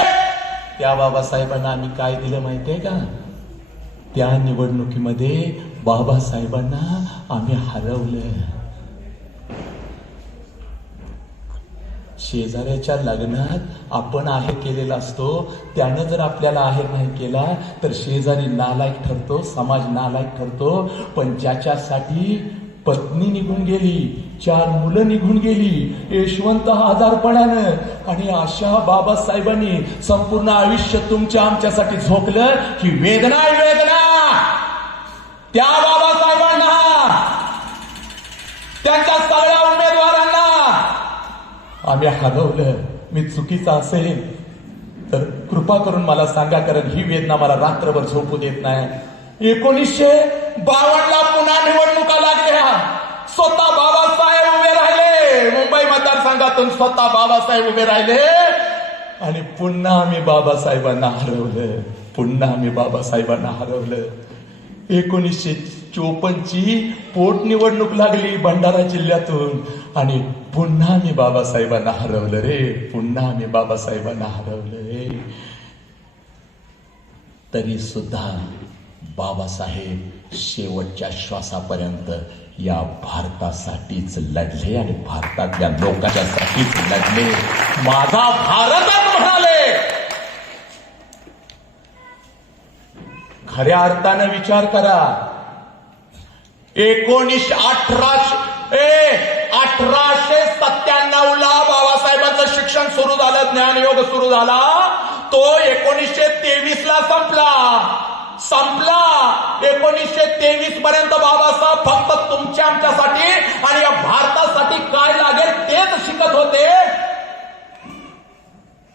त्या बाबासाहेबांना आम्ही काय दिलं माहितीये का? त्या निवडणुकीमध्ये बाबासाहेबांना आम्ही हरवलं. शेजाऱ्याच्या लग्नात आपण आहेर केलेला असतो, त्यानं जर आपल्याला आहेर नाही केला तर शेजारी नालायक ठरतो, समाज नालायक ठरतो. पण ज्याच्यासाठी पत्नी निघून गेली, 4 मुलं निघून गेली, यशवंत आजारपणानं, आणि अशा बाबासाहेबांनी संपूर्ण आयुष्य तुमच्या आमच्यासाठी झोकलं. ही वेदना त्या बाबासाहेबांना, त्यांच्या सगळ्या उमेदवारांना आम्ही हरवलं. मी चुकीचा असेल तर कृपा करून मला सांगा, कारण ही वेदना मला रात्रभर झोपू देत नाही. 1952 ला पुन्हा निवडणुका लागल्या. स्वतः बाबासाहेब उभे राहिले, मुंबई मतदारसंघातून स्वतः बाबासाहेब उभे राहिले आणि पुन्हा आम्ही बाबासाहेबांना हरवलं. 1954 ची पोटनिवडणूक लागली भंडारा जिल्ह्यातून आणि पुन्हा मी बाबासाहेबांना हरवलं रे. तरी सुद्धा बाबासाहेब शेवटच्या श्वासापर्यंत या भारतासाठीच लढले आणि भारतातल्या लोकांच्यासाठीच लढले. माझा भारतच म्हणाले. खऱ्या अर्थानं विचार करा. 1897 ला बाबासाहेबांचं शिक्षण सुरू झालं, ज्ञानयोग सुरू झाला. तो 1923 ला संपला. 1923 पर्यंत बाबासाहेब फक्त तुमच्या आमच्यासाठी आणि या भारतासाठी काय लागेल तेच शिकत होते.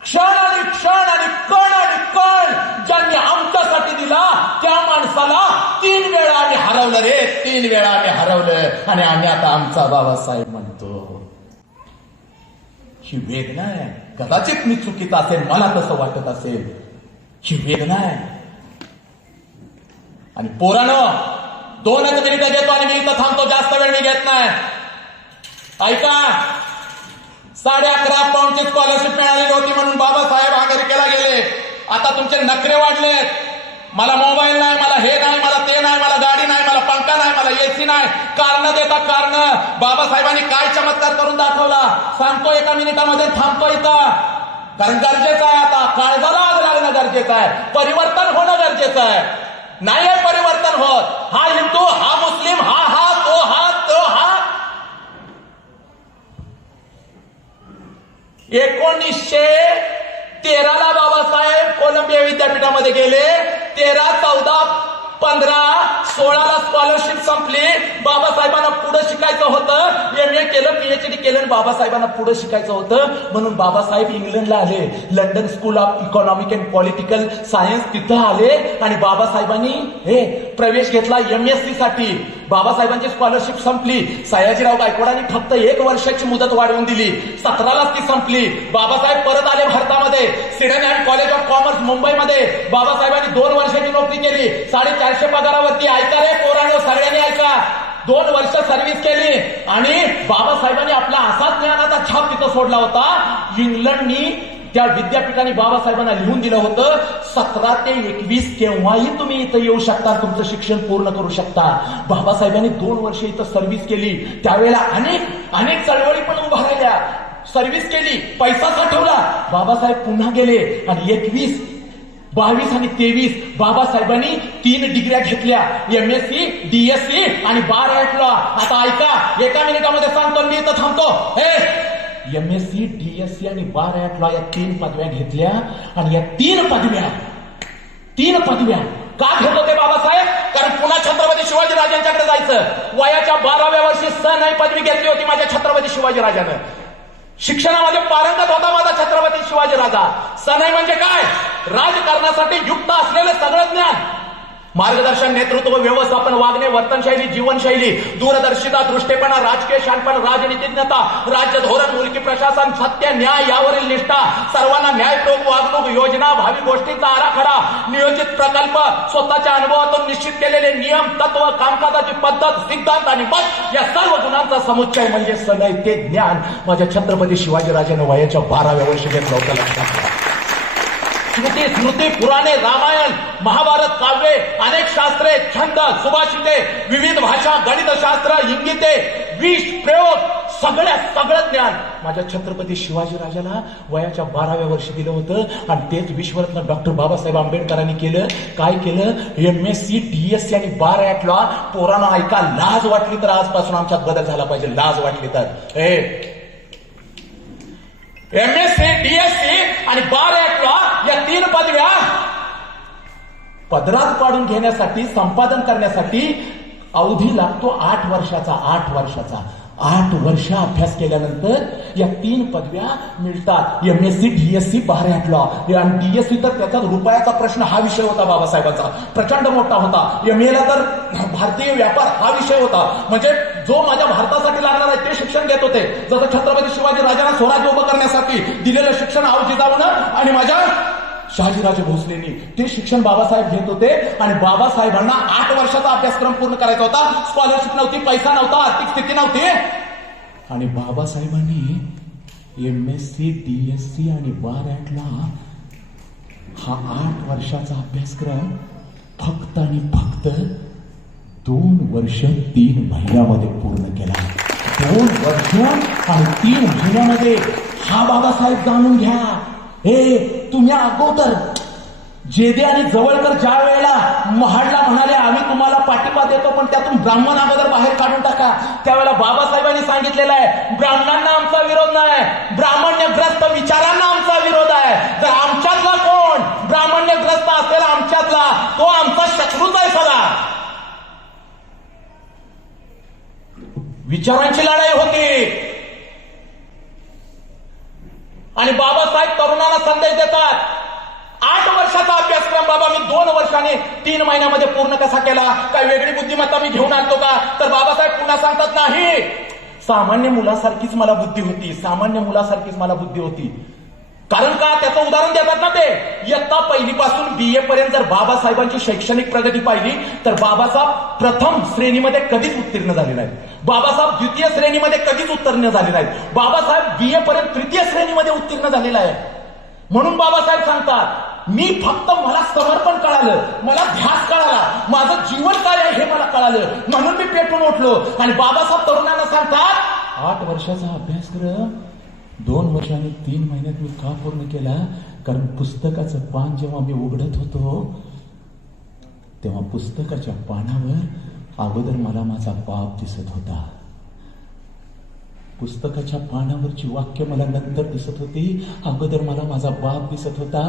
क्षण आणि क्षण आणि कण आणि कण ज्यांनी आमच्यासाठी दिला त्या माणसाला 3 वेळा आम्ही हरवलं रे. 3 वेळा आम्ही हरवलं आणि आम्ही आता आमचा बाबासाहेब म्हणतो. ही वेदना आहे. कदाचित मी चुकीत असेल, मला तसं वाटत असेल. ही वेदना आहे. आणि पोरानं 2च मिनिटं घेतो आणि मी इथं थांबतो. जास्त वेळ मी घेत नाही. ऐका, 11.5 पाऊंडची स्कॉलरशिप मिळालेली होती म्हणून बाबासाहेब अमेरिकेला गेले. आता तुमचे नखरे वाढलेत. मला मोबाईल नाही, मला हे नाही, मला ते नाही, मला गाडी नाही, मला पंखा नाही, मला एसी नाही. कारण देता कारण. बाबासाहेबांनी काय चमत्कार करून दाखवला सांगतो एका मिनिटामध्ये. थांबतो इथं, कारण गरजेचं आहे. आता काळजाला आग लागणं गरजेचं आहे. परिवर्तन होणं गरजेचं आहे. नाही आहे परिवर्तन होत. हा हिंदू, हा मुस्लिम, हा तो हा. 1913 ला बाबासाहेब कोलंबिया विद्यापीठामध्ये गेले. 13, 14, 15, 16 ला स्कॉलरशिप संपली. बाबासाहेबांना पुढे शिकायचं होतं. MA केलं, PhD केलं. बाबासाहेबांना पुढे शिकायचं होतं म्हणून बाबासाहेब इंग्लंडला आले. London school of economic and political science तिथं आले आणि बाबासाहेबांनी प्रवेश घेतला MSc साठी. बाबासाहेबांची स्कॉलरशिप संपली. सयाजीराव गायकवाडांनी फक्त 1 वर्षाची मुदत वाढवून दिली. 17लाच ती संपली. बाबासाहेब परत आले भारतामध्ये. Sedan and college of commerce मुंबईमध्ये बाबासाहेबांनी 2 वर्षाची नोकरी केली. 450 पगारावरती. ऐका रे पोरांनो, सगळ्यांनी ऐका. 2 वर्ष सर्व्हिस केली आणि बाबासाहेबांनी आपला असाच ज्ञानाचा छाप तिथं सोडला होता. इंग्लंडनी त्या विद्यापीठाने बाबासाहेबांना लिहून दिलं होतं 17 ते 21 केव्हाही तुम्ही इथं येऊ शकता, तुमचं शिक्षण पूर्ण करू शकता. बाबासाहेबांनी 2 वर्ष इथं सर्व्हिस केली. त्यावेळेला अनेक चळवळी पण उभा राहिल्या. सर्व्हिस केली, पैसा साठवला. बाबासाहेब पुन्हा गेले आणि 21, 22 आणि 23 बाबासाहेबांनी 3 डिग्र्या घेतल्या. MSc, DSc आणि बार लॉ. आता ऐका, एका मिनिटामध्ये सांगतो, मी इथं थांबतो. MSc, DSc आणि बार लॉ या 3 पदव्या घेतल्या. आणि या 3 पदव्या का घेत होते बाबासाहेब? कारण पुन्हा छत्रपती शिवाजी राजांच्याकडे जायचं. वयाच्या 12व्या वर्षी सनई पदवी घेतली होती माझ्या छत्रपती शिवाजी राजानं. शिक्षणामध्ये पारंगत होता माझा छत्रपती शिवाजी राजा. सनई म्हणजे काय? राजकारणासाठी युक्त असलेलं सगळं ज्ञान. मार्गदर्शन, नेतृत्व, व्यवस्थापन, वागणे, वर्तनशैली, जीवनशैली, दूरदर्शिता, दृष्टेपणा, राजकीय शहाणपण, राजनीतिज्ञता, राज्य धोरण, मुलकी प्रशासन, सत्य, न्याय यावरील निष्ठा, सर्वांना न्यायपूर्वक वागणूक, योजना, भावी गोष्टींचा आराखडा, नियोजित प्रकल्प, स्वतःच्या अनुभवातून निश्चित केलेले नियम, तत्व, कामकाजाची पद्धत, सिद्धांत आणि मत या सर्व गुणांचा समुच्चय म्हणजे सनई. ते ज्ञान माझ्या छत्रपती शिवाजीराजांनी वयाच्या 12व्या वर्षी घेतलं होतं. लक्षात घ्या. श्रुती, स्मृती, पुराणे, रामायण, महाभारत, काव्ये, अनेक शास्त्रे, छंद, सुभाषिते, विविध भाषा, गणितशास्त्र, इंगिते, विष, प्रयोग, सगळं ज्ञान माझ्या छत्रपती शिवाजीराजाला वयाच्या 12व्या वर्षी दिलं होतं. आणि तेच विश्वरत्न डॉक्टर बाबासाहेब आंबेडकरांनी केलं. काय केलं? MSc, DSc आणि बार लॉ. पोरांना ऐका, लाज वाटली तर आजपासून आमच्यात बदल झाला पाहिजे. लाज वाटली तर MSc, DSc आणि बार लॉ या 3 पदव्या पदरात पाडून घेण्यासाठी, संपादन करण्यासाठी अवधी लागतो 8 वर्षाचा. 8 वर्ष अभ्यास केल्यानंतर या 3 पदव्या मिळतात. MSc, DSc, बार लॉ. आणि DSc तर त्याचा रुपयाचा प्रश्न हा विषय होता बाबासाहेबांचा, प्रचंड मोठा होता. MA ला तर भारतीय व्यापार हा विषय होता. म्हणजे जो माझ्या भारतासाठी लागणार आहे ते शिक्षण घेत होते. जसं छत्रपती शिवाजी राजांना स्वराज्य उभं करण्यासाठी दिलेलं शिक्षण जिजाऊनं आणि माझ्या शहाजीराजे भोसलेंनी ते शिक्षण बाबासाहेब घेत होते. आणि बाबासाहेबांना 8 वर्षाचा अभ्यासक्रम पूर्ण करायचा होता. स्कॉलरशिप नव्हती, पैसा नव्हता, आर्थिक स्थिती नव्हती. आणि बाबासाहेबांनी MSc, DSc आणि बार लॉ हा 8 वर्षाचा अभ्यासक्रम फक्त आणि फक्त 2 वर्ष 3 महिन्यामध्ये पूर्ण केला. 2 वर्ष आणि 3 महिन्यामध्ये हा बाबासाहेब जाणून घ्या. हे तुम्ही अगोदर जेदे आणि जवळकर ज्या वेळेला महाडला म्हणाले आम्ही तुम्हाला पाठिंबा देतो पण त्यातून ब्राह्मण अगोदर बाहेर काढून टाका, त्यावेळेला बाबासाहेबांनी सांगितलेलं आहे ब्राह्मणांना आमचा विरोध नाही, ब्राह्मण्यग्रस्त विचारांना आमचा विरोध आहे. जर आमच्यातला कोण ब्राह्मण्यग्रस्त असेल आमच्यातला तो आमचा शत्रूच आहे. सदा विचारांची लढाई होती आणि बाबासाहेब तरुणांना संदेश देतात. 8 वर्षाचा अभ्यासक्रम बाबा मी 2 वर्षांनी 3 महिन्यामध्ये पूर्ण कसा केला? काय वेगळी बुद्धिमत्ता मी घेऊन आणतो का? तर बाबासाहेब पुन्हा सांगतात नाही, सामान्य मुलासारखीच मला बुद्धी होती, सामान्य मुलासारखीच मला बुद्धी होती. कारण का? त्याचं उदाहरण देतात ना ते. इयत्ता 1 पासून BA पर्यंत जर बाबासाहेबांची शैक्षणिक प्रगती पाहिली तर बाबासाहेब प्रथम श्रेणीमध्ये कधीच उत्तीर्ण झाले नाहीत, बाबासाहेब द्वितीय श्रेणीमध्ये कधीच उत्तीर्ण झाले नाहीत, बाबासाहेब BA पर्यंत तृतीय श्रेणीमध्ये उत्तीर्ण झालेला आहे. म्हणून बाबासाहेब सांगतात मी फक्त मला समर्पण कळालं, मला ध्यास कळाला, माझं जीवन काय आहे हे मला कळालं, म्हणून मी पेटून उठलो. आणि बाबासाहेब तरुणांना सांगतात 8 वर्षाचा अभ्यासक्रम 2 वर्ष आणि 3 महिन्यात मी का पूर्ण केला? कारण पुस्तकाचं पान जेव्हा मी उघडत होतो तेव्हा पुस्तकाच्या पानावर अगोदर मला माझा बाप दिसत होता, पुस्तकाच्या पानावरची वाक्य मला नंतर दिसत होती, अगोदर मला माझा बाप दिसत होता.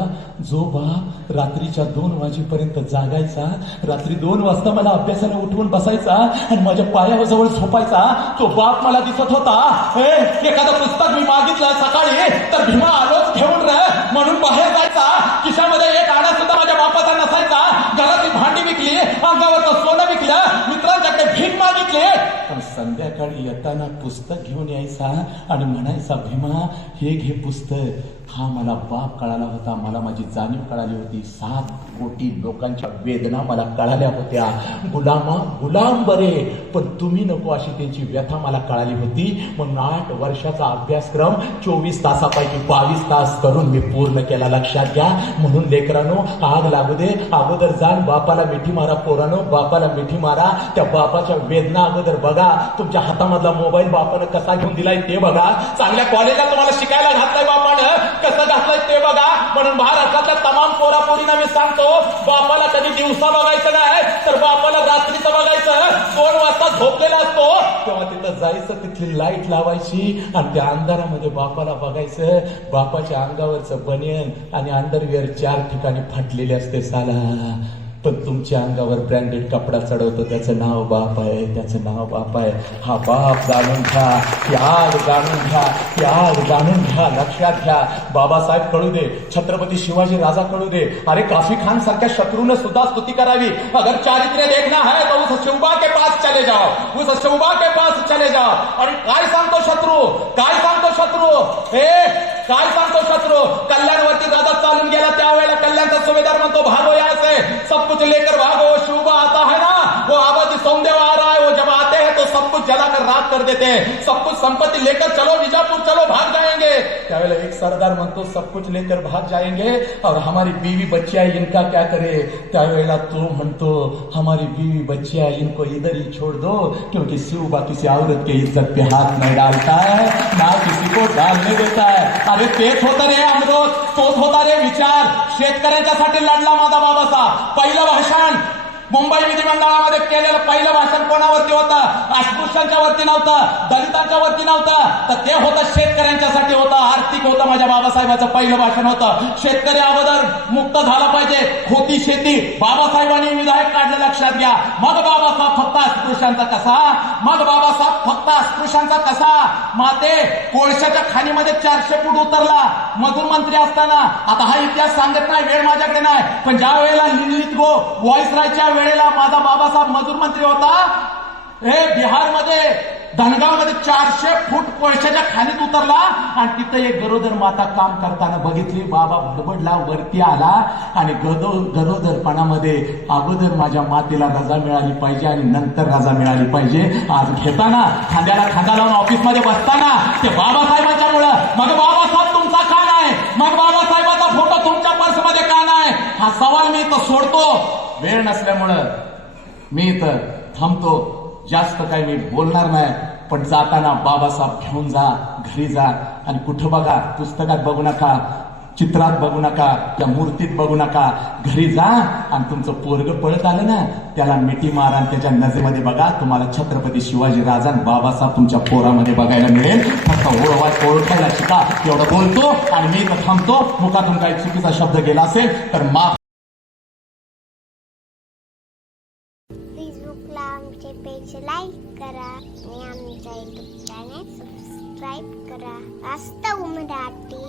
जो बाप रात्रीच्या 2 वाजेपर्यंत जागायचा, रात्री 2 वाजता मला अभ्यासाला उठवून बसायचा आणि माझ्या पायाजवळ झोपायचा, तो बाप मला दिसत होता. एखादं पुस्तक मी मागितलं सकाळी तर भीमा आलोच घेऊन म्हणून बाहेर जायचा, खिशामध्ये 1 आणा सुद्धा माझ्या बापाचा नसायचा, घरातली भांडी विकली, अंगावरचं सोनं विकलं, मित्रांच्याकडे भीक मागितली, पण संध्याकाळी येताना पुस्तक घेऊन यायचा आणि म्हणायचा भीमा हे घे पुस्तक. हा मला बाप कळाला होता, मला माझी जाणीव कळाली होती. 7 कोटी लोकांच्या वेदना मला कळाल्या होत्या. गुलाम बरे पण तुम्ही नको अशी त्यांची व्यथा मला कळाली होती. म्हणून 8 वर्षाचा अभ्यासक्रम 24 तासापैकी 22 तास करून मी पूर्ण केला. लक्षात घ्या. म्हणून लेकरांनो आग लागू दे, अगोदर जाण बापाला मिठी मारा. पोरानो बापाला मिठी मारा. त्या बापाच्या वेदना अगोदर बघा. तुमच्या हातामधला मोबाईल बापानं कसा घेऊन दिलाय ते बघा. चांगल्या कॉलेजला तुम्हाला शिकायला घातलाय बापानं कसं घातलंय ते बघा. म्हणून महाराष्ट्रातल्या तमाम पोरापोरींना मी सांगतो बापाला कधी दिवसा बघायचं नाही तर बापाला रात्रीचं बघायचं. 2 वाजता झोपलेला असतो तेव्हा तिथं जायचं, तिथली लाईट लावायची आणि त्या अंधारामध्ये बापाला बघायचं. बापाच्या अंगावरचं बनियन आणि अंडरवेअर 4 ठिकाणी फाटलेले असते साला, पण तुमच्या अंगावर ब्रँडेड कपडा चढवतो त्याचं नाव बाप आहे, त्याचं नाव बाप आहे. हा बाप जाणून घ्या, ती आग जाणून घ्या, ती आग जाणून घ्या. लक्षात घ्या. बाबासाहेब कळू दे, छत्रपती शिवाजी राजा कळू दे, अरे काफी खान सारख्या शत्रूने सुद्धा स्तुती करावी. अगर चारित्र्य देखना है तो उस शिवबा के पास चले जाओ, उस शिवबा के पास चले जाओ. आणि काय सांगतो शत्रू, काय सांगतो शत्रू, काय सांगतो शत्रू. कल्याणवरती राजा चालून गेला त्यावेळेला कल्याणचा सुभेदार म्हणतो भागो यहाँ से, सब कुछ लेकर भागो. शिवबा आता है ना, वो आबादी सौंदेव आ रहा है, वो जब आते हैं तो सब कुछ जलाकर राख कर देते हैं. सब कुछ संपत्ति लेकर चलो बीजापुर चलो, भाग जाएंगे. त्यावेळेला एक सरदार म्हणतो सब कुछ लेकर भाग जाएंगे और हमारी बीवी बच्चियां इनका क्या करे. त्यावेळेला तो म्हणतो हमारी बीवी बच्चियां इनको इधर ही छोड़ दो, क्योंकि शिवबा किसी औरत के इज्जत पे हाथ नहीं डालता है, ना किसी को डालने देता है. अरे तेच होतं रे अमृत, तोच होता रे विचार. शेतकऱ्यांच्यासाठी लढला माझा बाबासाहेब. पहिलं भाषण मुंबई विधिमंडळामध्ये केलेलं पहिलं भाषण कोणावरती होतं? अस्पृश्यांच्या वरती नव्हतं, दलितांच्या वरती नव्हतं, तर ते होतं शेतकऱ्यांच्यासाठी होतं, आर्थिक होतं. माझ्या बाबासाहेबांचं पहिलं भाषण होतं. शेतकरी अगोदर मुक्त झाला पाहिजे, होती शेती. बाबासाहेबांनी विधायक काढलं, लक्षात घ्या. मग बाबासाहेब फक्त अस्पृश्यांचा कसा, मग बाबासाहेब फक्त अस्पृश्यांचा कसा. माते कोळशाच्या खाणीमध्ये 400 फूट उतरला मजूर मंत्री असताना. आता हा इतिहास सांगत नाही, वेळ माझ्याकडे नाही, पण ज्या वेळेला लिलित गो व्हॉइसरायच्या वेळेला माझा बाबासाहेब मजूर मंत्री होता. बिहारमध्ये धनगावमध्ये 400 फूट कोळशाच्या खाणीत उतरला आणि तिथं एक गरोदर माता काम करताना बघितली. बाबा भडबडला, वरती आला आणि गरोदरपणामध्ये अगोदर माझ्या मातेला रजा मिळाली पाहिजे आणि नंतर रजा मिळाली पाहिजे. आज घेताना खांद्याला खांदा लावून ऑफिसमध्ये बसताना ते बाबासाहेबांच्यामुळं. मग बाबासाहेब तुमचा का नाही, मग बाबासाहेबाचा फोटो तुमच्या पर्समध्ये का नाही. हा सवाल मी इथं सोडतो. वेळ नसल्यामुळं मी इथं थांबतो. जास्त काही मी बोलणार नाही. पण जाताना बाबासाहेब घेऊन जा, घरी जा. आणि कुठं बघा, पुस्तकात बघू नका, चित्रात बघू नका, त्या मूर्तीत बघू नका. घरी जा आणि तुमचं पोरग पळत आलं ना, त्याला मिठी मारा आणि त्याच्या नजरेमध्ये बघा. तुम्हाला छत्रपती शिवाजी राजा आणि बाबासाहेब तुमच्या पोरामध्ये बघायला मिळेल. फक्त ओळखायला शिका. एवढं बोलतो आणि मी इथं थांबतो. मुखातून काही चुकीचा शब्द गेला असेल तर माफ. फेसबुकला आमचे पेज लाईक करा आणि आमच्या युट्यूब चॅनेल सबस्क्राईब करा. वास्तव मराठी.